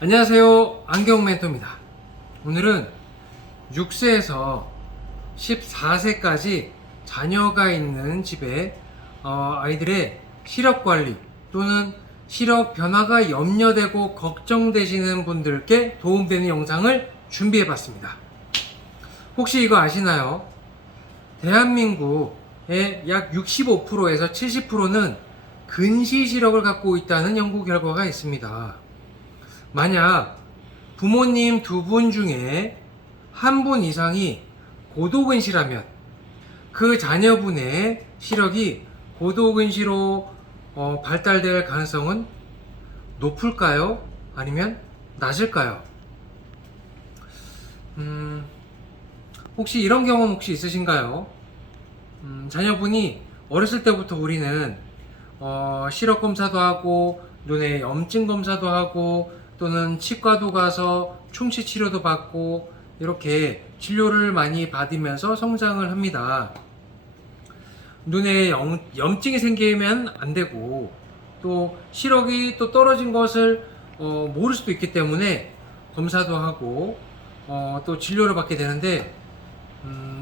안녕하세요, 안경멘토입니다. 오늘은 6세에서 14세까지 자녀가 있는 집에 아이들의 시력관리 또는 시력 변화가 염려되고 걱정되시는 분들께 도움되는 영상을 준비해봤습니다. 혹시 이거 아시나요? 대한민국의 약 65%에서 70%는 근시 시력을 갖고 있다는 연구 결과가 있습니다. 만약 부모님 두 분 중에 한 분 이상이 고도근시라면 그 자녀분의 시력이 고도근시로 발달될 가능성은 높을까요? 아니면 낮을까요? 혹시 이런 경험 혹시 있으신가요? 자녀분이 어렸을 때부터 우리는 시력 검사도 하고 눈의 염증 검사도 하고 또는 치과도 가서 충치 치료도 받고 이렇게 진료를 많이 받으면서 성장을 합니다. 눈에 염증이 생기면 안 되고 또 시력이 또 떨어진 것을 모를 수도 있기 때문에 검사도 하고 또 진료를 받게 되는데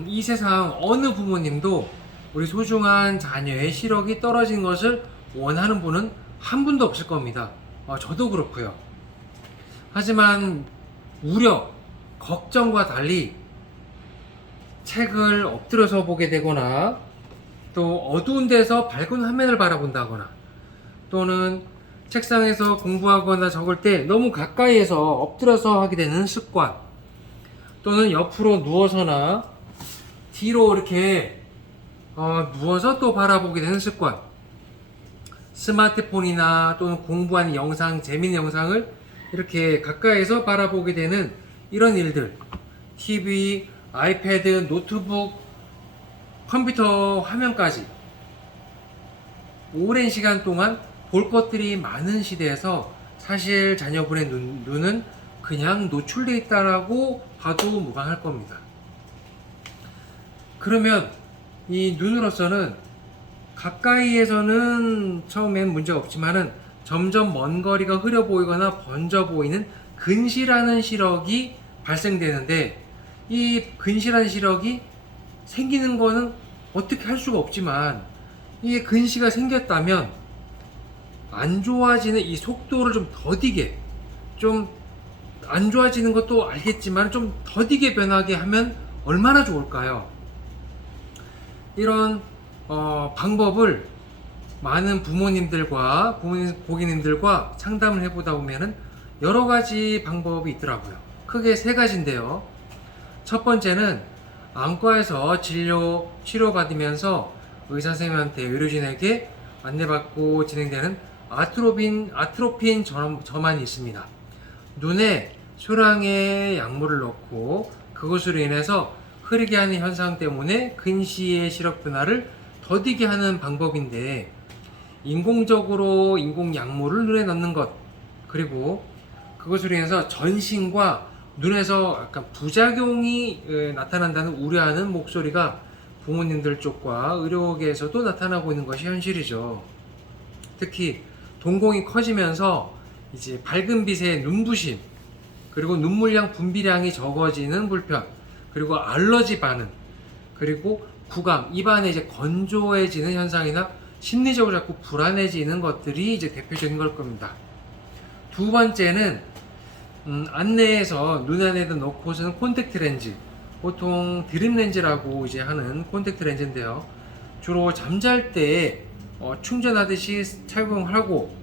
이 세상 어느 부모님도 우리 소중한 자녀의 시력이 떨어진 것을 원하는 분은 한 분도 없을 겁니다. 저도 그렇고요. 하지만 우려, 걱정과 달리 책을 엎드려서 보게 되거나 또 어두운 데서 밝은 화면을 바라본다거나 또는 책상에서 공부하거나 적을 때 너무 가까이에서 엎드려서 하게 되는 습관 또는 옆으로 누워서나 뒤로 이렇게 누워서 또 바라보게 되는 습관, 스마트폰이나 또는 공부하는 영상, 재미있는 영상을 이렇게 가까이서 바라보게 되는 이런 일들, TV, 아이패드, 노트북, 컴퓨터 화면까지 오랜 시간 동안 볼 것들이 많은 시대에서 사실 자녀분의 눈은 그냥 노출되어 있다라고 봐도 무방할 겁니다. 그러면 이 눈으로서는 가까이에서는 처음엔 문제가 없지만은 점점 먼 거리가 흐려 보이거나 번져 보이는 근시라는 시력이 발생되는데 이 근시라는 시력이 생기는 거는 어떻게 할 수가 없지만 이 근시가 생겼다면 안 좋아지는 이 속도를 좀 더디게 좀 안 좋아지는 것도 알겠지만 좀 더디게 변하게 하면 얼마나 좋을까요? 이런 방법을 많은 부모님들과 고객님들과 상담을 해보다 보면은 여러 가지 방법이 있더라고요. 크게 세 가지인데요. 첫 번째는 안과에서 치료받으면서 의사 선생님한테 의료진에게 안내받고 진행되는 아트로핀 점안이 있습니다. 눈에 소량의 약물을 넣고 그것으로 인해서 흐리게 하는 현상 때문에 근시의 시력 변화를 더디게 하는 방법인데 인공적으로 인공 약물을 눈에 넣는 것 그리고 그것으로 인해서 전신과 눈에서 약간 부작용이 나타난다는 우려하는 목소리가 부모님들 쪽과 의료계에서도 나타나고 있는 것이 현실이죠. 특히 동공이 커지면서 이제 밝은 빛에 눈부심 그리고 눈물량 분비량이 적어지는 불편 그리고 알러지 반응 그리고 구강 입안에 이제 건조해지는 현상이나 심리적으로 자꾸 불안해지는 것들이 이제 대표적인 걸 겁니다. 두 번째는 안내에서 눈 안에다 넣고 쓰는 콘택트 렌즈 보통 드림 렌즈라고 이제 하는 콘택트 렌즈인데요. 주로 잠잘 때 충전하듯이 착용을 하고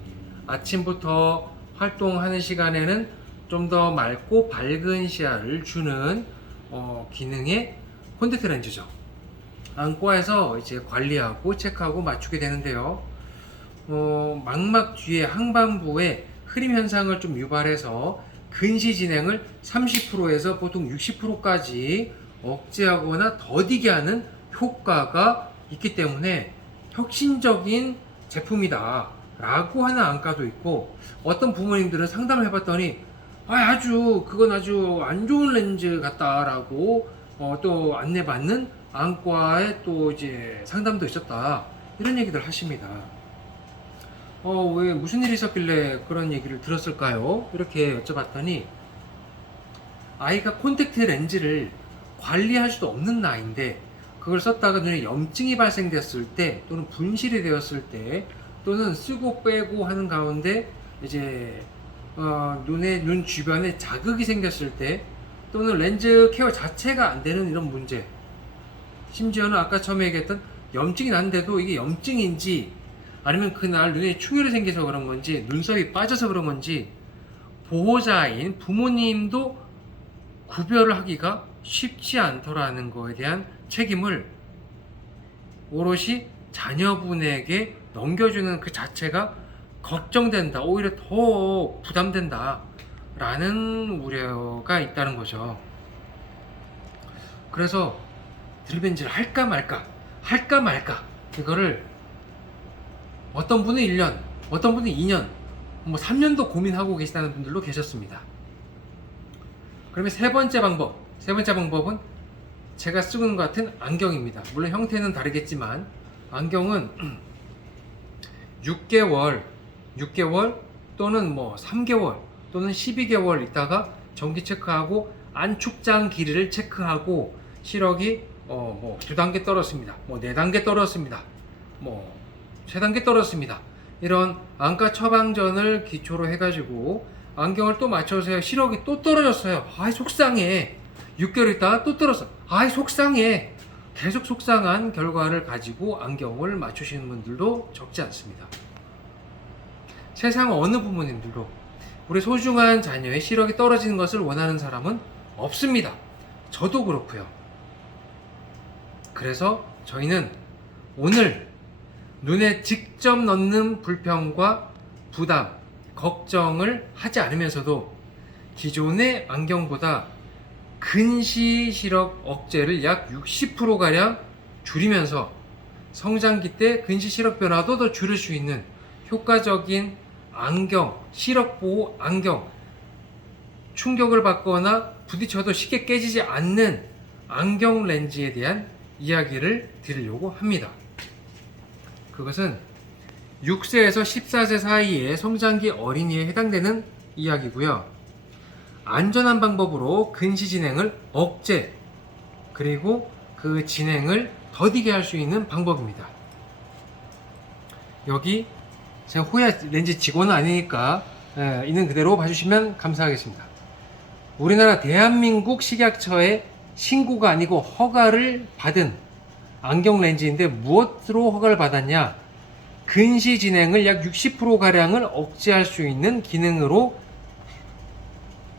아침부터 활동하는 시간에는 좀 더 맑고 밝은 시야를 주는 기능의 콘택트 렌즈죠. 안과에서 이제 관리하고 체크하고 맞추게 되는데요. 망막 뒤에 항반부에 흐림 현상을 좀 유발해서 근시 진행을 30%에서 보통 60%까지 억제하거나 더디게 하는 효과가 있기 때문에 혁신적인 제품이다 라고 하는 안과도 있고 어떤 부모님들은 상담을 해봤더니 그건 아주 안 좋은 렌즈 같다라고 또 안내받는 안과에 또 이제 상담도 있었다 이런 얘기들 하십니다. 왜 무슨 일이 있었길래 그런 얘기를 들었을까요? 이렇게 여쭤봤더니 아이가 콘택트 렌즈를 관리할 수도 없는 나이인데 그걸 썼다가 눈에 염증이 발생됐을 때 또는 분실이 되었을 때 또는 쓰고 빼고 하는 가운데 이제 눈 주변에 자극이 생겼을 때 또는 렌즈 케어 자체가 안 되는 이런 문제, 심지어는 아까 처음에 얘기했던 염증이 났는데도 이게 염증인지 아니면 그날 눈에 충혈이 생겨서 그런 건지 눈썹이 빠져서 그런 건지 보호자인 부모님도 구별을 하기가 쉽지 않더라는 거에 대한 책임을 오롯이 자녀분에게 넘겨주는 그 자체가 걱정된다, 오히려 더 부담된다 라는 우려가 있다는 거죠. 그래서 드립렌즈를 할까 말까 이거를 어떤 분은 1년, 어떤 분은 2년, 뭐 3년도 고민하고 계시다는 분들도 계셨습니다. 그러면 세 번째 방법은 제가 쓰고 있는 것 같은 안경입니다. 물론 형태는 다르겠지만 안경은 6개월 또는 뭐 3개월 또는 12개월 있다가 정기 체크하고 안축장 길이를 체크하고 시력이 뭐 2단계 떨어졌습니다. 뭐 4단계 떨어졌습니다. 뭐 3단계 떨어졌습니다. 이런 안과 처방전을 기초로 해가지고 안경을 또 맞춰서 시력이 또 떨어졌어요. 아이 속상해. 6개월 있다가 또 떨어졌어. 아이 속상해. 계속 속상한 결과를 가지고 안경을 맞추시는 분들도 적지 않습니다. 세상 어느 부모님들도 우리 소중한 자녀의 시력이 떨어지는 것을 원하는 사람은 없습니다. 저도 그렇고요. 그래서 저희는 오늘 눈에 직접 넣는 불편과 부담, 걱정을 하지 않으면서도 기존의 안경보다 근시 시력 억제를 약 60%가량 줄이면서 성장기 때 근시 시력 변화도 더 줄일 수 있는 효과적인 안경, 시력 보호 안경, 충격을 받거나 부딪혀도 쉽게 깨지지 않는 안경 렌즈에 대한 이야기를 드리려고 합니다. 그것은 6세에서 14세 사이의 성장기 어린이에 해당되는 이야기고요. 안전한 방법으로 근시 진행을 억제, 그리고 그 진행을 더디게 할 수 있는 방법입니다. 여기 제가 호야 렌즈 직원은 아니니까 있는 그대로 봐주시면 감사하겠습니다. 우리나라 대한민국 식약처의 신고가 아니고 허가를 받은 안경 렌즈인데 무엇으로 허가를 받았냐? 근시 진행을 약 60%가량을 억제할 수 있는 기능으로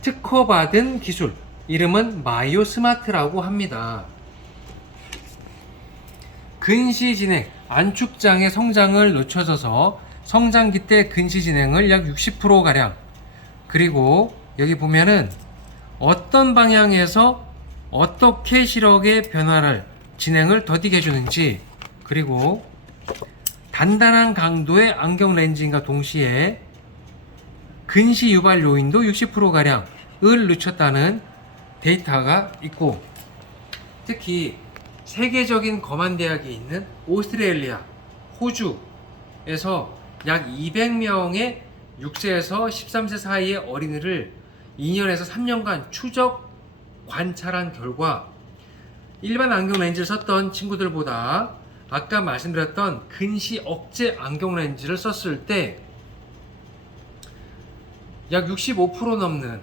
특허받은 기술, 이름은 마이오 스마트라고 합니다. 근시 진행, 안축장의 성장을 늦춰져서 성장기 때 근시 진행을 약 60%가량, 그리고 여기 보면은 어떤 방향에서 어떻게 시력의 변화를 진행을 더디게 해주는지, 그리고 단단한 강도의 안경 렌즈인과 동시에 근시 유발 요인도 60%가량을 늦췄다는 데이터가 있고, 특히 세계적인 검안 대학이 있는 오스트레일리아, 호주에서 약 200명의 6세에서 13세 사이의 어린이를 2년에서 3년간 추적 관찰한 결과 일반 안경 렌즈를 썼던 친구들보다 아까 말씀드렸던 근시 억제 안경 렌즈를 썼을 때 약 65% 넘는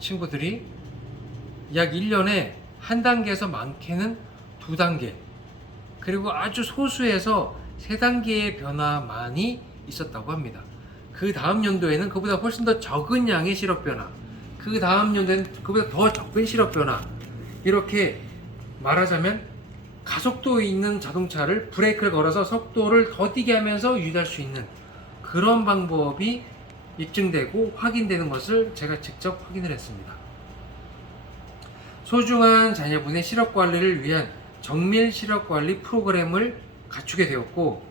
친구들이 약 1년에 한 단계에서 많게는 2단계, 그리고 아주 소수에서 3단계의 변화만이 있었다고 합니다. 그 다음 연도에는 그보다 훨씬 더 적은 양의 시력 변화, 그 다음 연도에는 그보다 더 적은 시력 변화, 이렇게 말하자면 가속도 있는 자동차를 브레이크를 걸어서 속도를 더디게 하면서 유지할 수 있는 그런 방법이 입증되고 확인되는 것을 제가 직접 확인을 했습니다. 소중한 자녀분의 시력 관리를 위한 정밀 시력 관리 프로그램을 갖추게 되었고,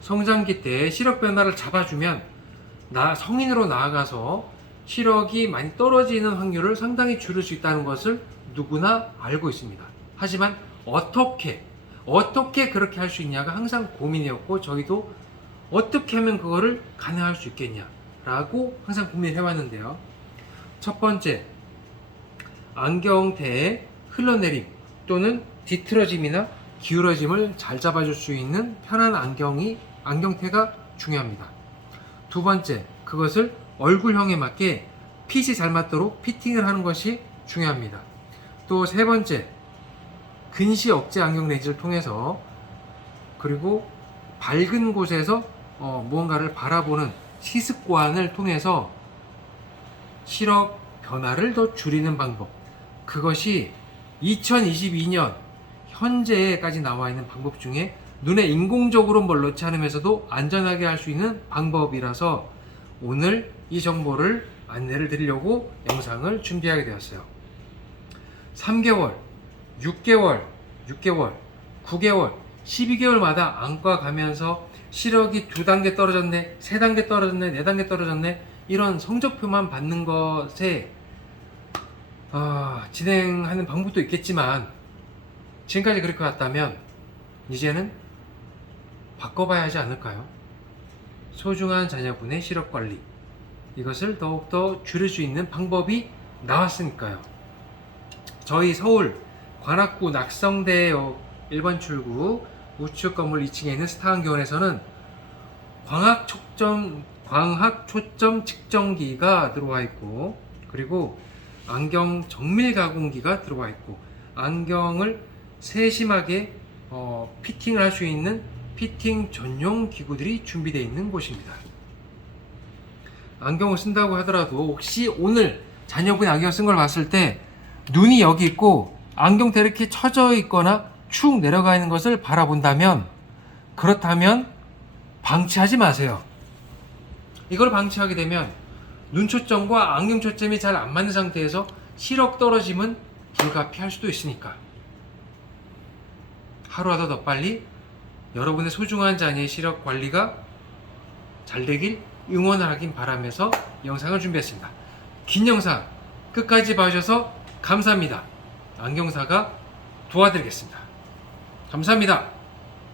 성장기 때 시력 변화를 잡아주면 성인으로 나아가서 시력이 많이 떨어지는 확률을 상당히 줄일 수 있다는 것을 누구나 알고 있습니다. 하지만 어떻게 그렇게 할 수 있냐가 항상 고민이었고, 저희도 어떻게 하면 그거를 가능할 수 있겠냐 라고 항상 고민해 왔는데요. 첫 번째, 안경테의 흘러내림 또는 뒤틀어짐이나 기울어짐을 잘 잡아줄 수 있는 편한 안경테가 중요합니다. 두 번째, 그것을 얼굴형에 맞게 핏이 잘 맞도록 피팅을 하는 것이 중요합니다. 또 세 번째, 근시 억제 안경 렌즈를 통해서 그리고 밝은 곳에서 무언가를 바라보는 시습관을 통해서 시력 변화를 더 줄이는 방법, 그것이 2022년 현재까지 나와 있는 방법 중에 눈에 인공적으로 뭘 넣지 않으면서도 안전하게 할 수 있는 방법이라서 오늘 이 정보를 안내를 드리려고 영상을 준비하게 되었어요. 3개월, 6개월, 9개월, 12개월마다 안과 가면서 시력이 2단계 떨어졌네, 3단계 떨어졌네, 4단계 떨어졌네, 이런 성적표만 받는 것에 진행하는 방법도 있겠지만, 지금까지 그렇게 왔다면 이제는 바꿔봐야 하지 않을까요? 소중한 자녀분의 시력 관리, 이것을 더욱더 줄일 수 있는 방법이 나왔으니까요. 저희 서울 관악구 낙성대역 1번 출구 우측 건물 2층에 있는 스타안경원에서는 광학 초점 측정기가 들어와 있고, 그리고 안경 정밀 가공기가 들어와 있고, 안경을 세심하게 피팅을 할 수 있는 피팅 전용 기구들이 준비되어 있는 곳입니다. 안경을 쓴다고 하더라도 혹시 오늘 자녀분이 안경 쓴 걸 봤을 때 눈이 여기 있고 안경테 이렇게 처져 있거나 축 내려가 있는 것을 바라본다면, 그렇다면 방치하지 마세요. 이걸 방치하게 되면 눈 초점과 안경 초점이 잘 안 맞는 상태에서 시력 떨어짐은 불가피할 수도 있으니까 하루라도 더 빨리 여러분의 소중한 자녀의 시력 관리가 잘 되길 응원을 하긴 바라면서 영상을 준비했습니다. 긴 영상 끝까지 봐주셔서 감사합니다. 안경사가 도와드리겠습니다. 감사합니다.